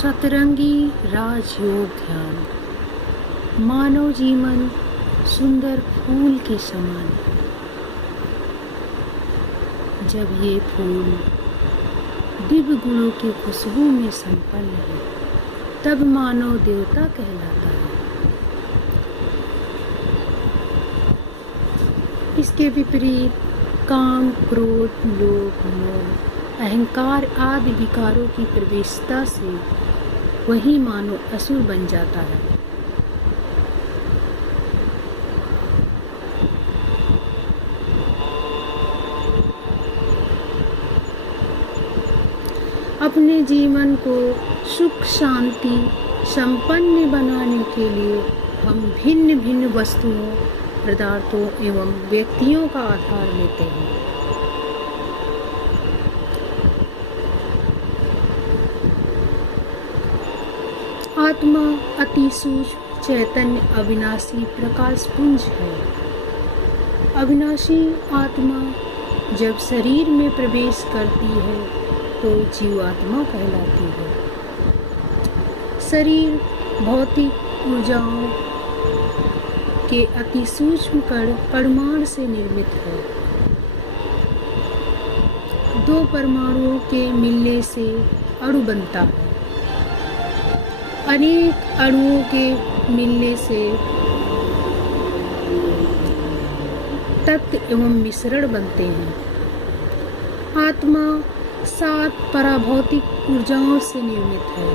सतरंगी राजयोग ध्यान। मानव जीवन सुंदर फूल के समान। जब ये फूल दिव्य गुणों की खुशबू में संपन्न है, तब मानव देवता कहलाता है। इसके विपरीत काम, क्रोध, लोभ, मोह, अहंकार आदि विकारों की प्रवेशता से वही मानव असुर बन जाता है। अपने जीवन को सुख शांति संपन्न बनाने के लिए हम भिन्न भिन्न वस्तुओं, पदार्थों एवं व्यक्तियों का आधार लेते हैं। आत्मा अति सूक्ष्म चैतन्य अविनाशी प्रकाश पुंज है। अविनाशी आत्मा जब शरीर में प्रवेश करती है तो जीवात्मा कहलाती है। शरीर भौतिक ऊर्जाओं के अति सूक्ष्म कण परमाणु से निर्मित है। दो परमाणुओं के मिलने से अणु बनता है। अनेक अणुओं के मिलने से तत्व एवं मिश्रण बनते हैं। आत्मा 7 पराभौतिक ऊर्जाओं से निर्मित है।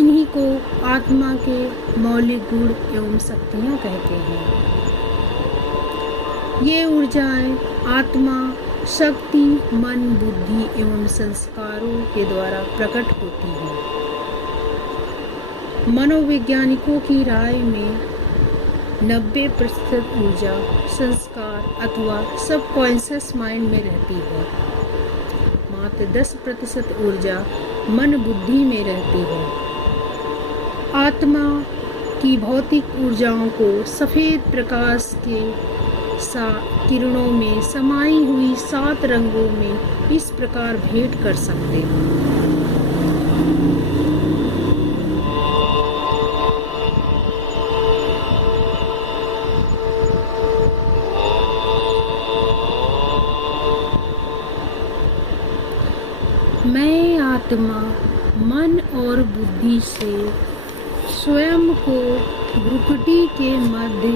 इन्हीं को आत्मा के मौलिक गुण एवं शक्तियाँ कहते हैं। ये ऊर्जाएं आत्मा, शक्ति, मन, बुद्धि एवं संस्कारों के द्वारा प्रकट होती हैं। मनोवैज्ञानिकों की राय में 90% ऊर्जा संस्कार अथवा सबकॉन्शियस माइंड में रहती है। मात्र 10% ऊर्जा मन बुद्धि में रहती है। आत्मा की भौतिक ऊर्जाओं को सफेद प्रकाश के किरणों में समाई हुई 7 रंगों में इस प्रकार भेंट कर सकते हैं। मैं आत्मा मन और बुद्धि से स्वयं को भ्रुकुटी के मध्य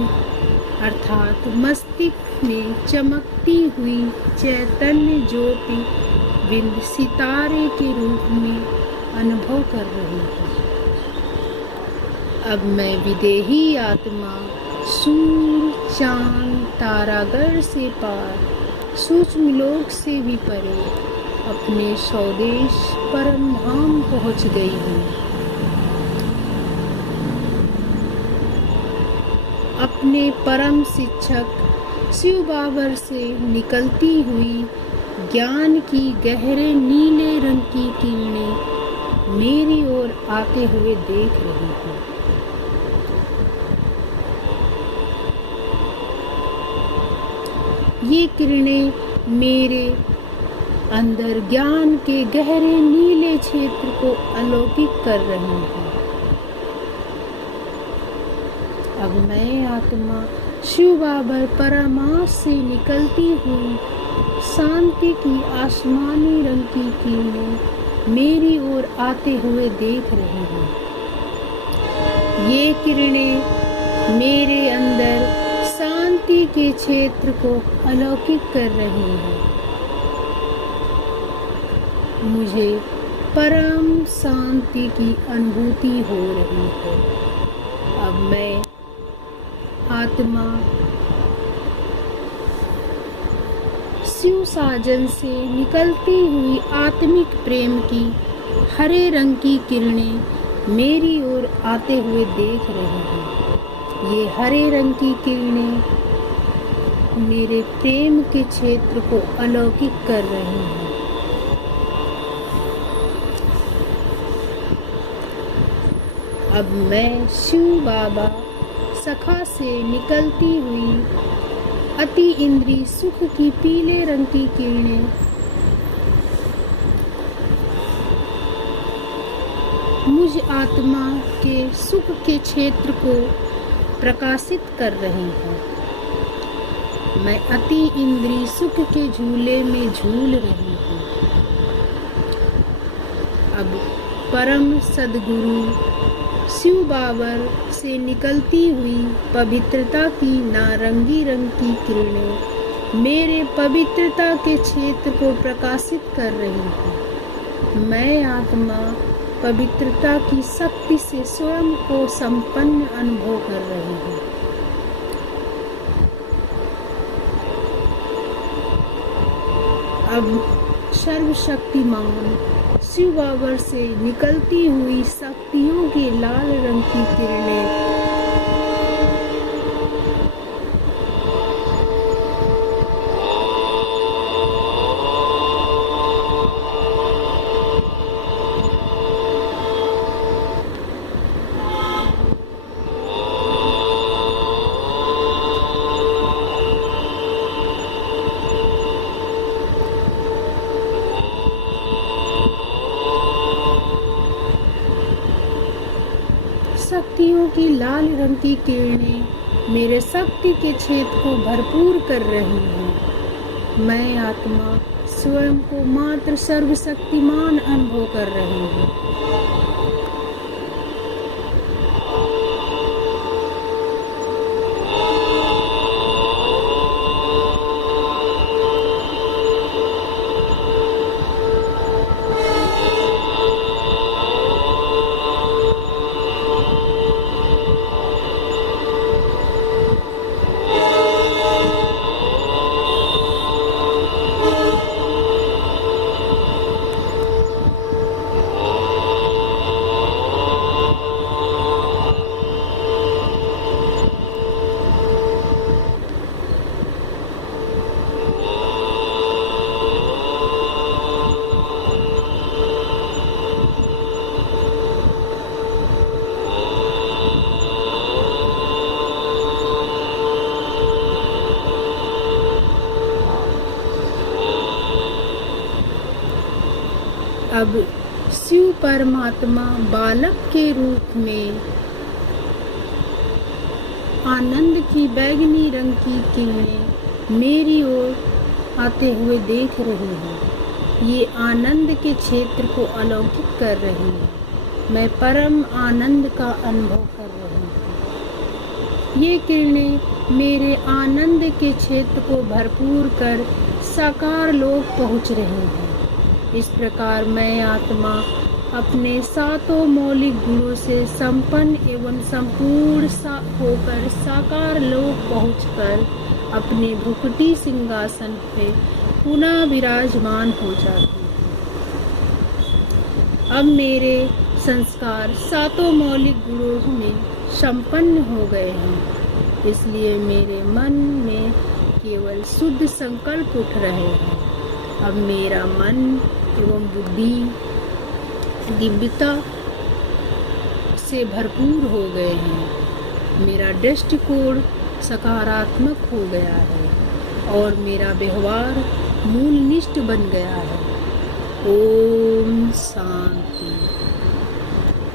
अर्थात मस्तिष्क में चमकती हुई चैतन्य ज्योति बिंद सितारे के रूप में अनुभव कर रही हूँ। अब मैं विदेही आत्मा सूर्य, चांद, तारागण से पार, सूक्ष्म लोक से भी परे अपने स्वदेश परम धाम पहुँच गई हूँ। अपने परम शिक्षक शिव बाबर से निकलती हुई ज्ञान की गहरे नीले रंग की किरणें मेरी ओर आते हुए देख रही हूँ। ये किरणें मेरे अंदर ज्ञान के गहरे नीले क्षेत्र को अलौकिक कर रही हैं। अब मैं आत्मा शिव बाबर परमात्मा से निकलती हुई शांति की आसमानी रंग की किरणें मेरी ओर आते हुए देख रही हूँ। ये किरणें मेरे अंदर शांति के क्षेत्र को अलौकिक कर रही हैं। मुझे परम शांति की अनुभूति हो रही है। अब मैं आत्मा शिव साजन से निकलती हुई आत्मिक प्रेम की हरे रंग की किरणें मेरी ओर आते हुए देख रही हूँ। ये हरे रंग की किरणें मेरे प्रेम के क्षेत्र को अलौकिक कर रही हैं। अब मैं शिव बाबा सखा से निकलती हुई अति इंद्रिय सुख की पीले रंग की किरणें मुझ आत्मा के सुख के क्षेत्र को प्रकाशित कर रही है। मैं अति इंद्रिय सुख के झूले में झूल रही हूँ। अब परम सद्गुरु शिव बाबर से निकलती हुई पवित्रता की नारंगी रंग की किरणें मेरे पवित्रता के क्षेत्र को प्रकाशित कर रही है। मैं आत्मा पवित्रता की शक्ति से स्वयं को संपन्न अनुभव कर रही हूँ। अब सर्वशक्तिमान शिव बाबर से निकलती हुई शक्तियों के लाल रंग की किरणें शक्तियों की लाल रंग की किरणें मेरे शक्ति के क्षेत्र को भरपूर कर रही हैं। मैं आत्मा स्वयं को मात्र सर्वशक्तिमान अनुभव कर रही हूँ। अब शिव परमात्मा बालक के रूप में आनंद की बैगनी रंग की किरणें मेरी ओर आते हुए देख रही हैं। ये आनंद के क्षेत्र को अलौकिक कर रही है। मैं परम आनंद का अनुभव कर रही हूँ। ये किरणें मेरे आनंद के क्षेत्र को भरपूर कर साकार लोक पहुँच रही हैं। इस प्रकार मैं आत्मा अपने सातों मौलिक गुणों से संपन्न एवं संपूर्ण होकर साकार लोक पहुंचकर अपने भ्रुकुटी सिंहासन पे पुनः विराजमान हो जाती हूँ। अब मेरे संस्कार सातों मौलिक गुणों में संपन्न हो गए हैं, इसलिए मेरे मन में केवल शुद्ध संकल्प उठ रहे हैं। अब मेरा मन एवं बुद्धि दिव्यता से भरपूर हो गए हैं। मेरा दृष्टिकोण सकारात्मक हो गया है और मेरा व्यवहार मूलनिष्ठ बन गया है। ओम शांति,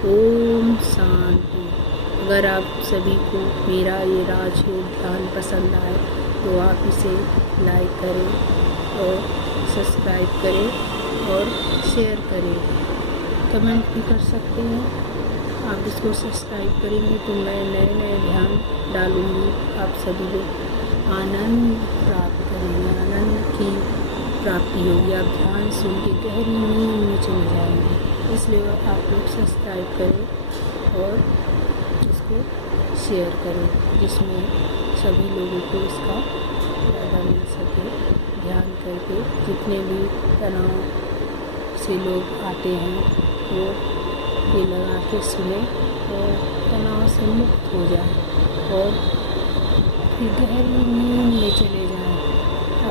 ओम शांति। अगर आप सभी को मेरा ये राजयोग ध्यान पसंद आए तो आप इसे लाइक करें और सब्सक्राइब करें और शेयर करें, कमेंट भी कर सकते हैं। आप इसको सब्सक्राइब करेंगे तो मैं नए नए ध्यान डालूँगी। आप सभी लोग आनंद प्राप्त करेंगे, आनंद की प्राप्ति होगी। आप ध्यान सुन के गहरी नींद में चले जाएंगे। इसलिए आप लोग सब्सक्राइब करें और इसको शेयर करें, जिसमें सभी लोगों को इसका फ़ायदा मिल सके। ध्यान करके जितने भी तनाव से लोग आते हैं वो ये लगा के सुने और तनाव से मुक्त हो जाए और फिर गहरी नींद में चले जाएं,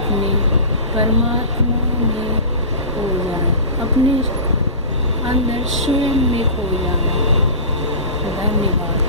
अपने परमात्मा में खो जाएं, अपने अंदर स्वयं में खो जाएं। धन्यवाद।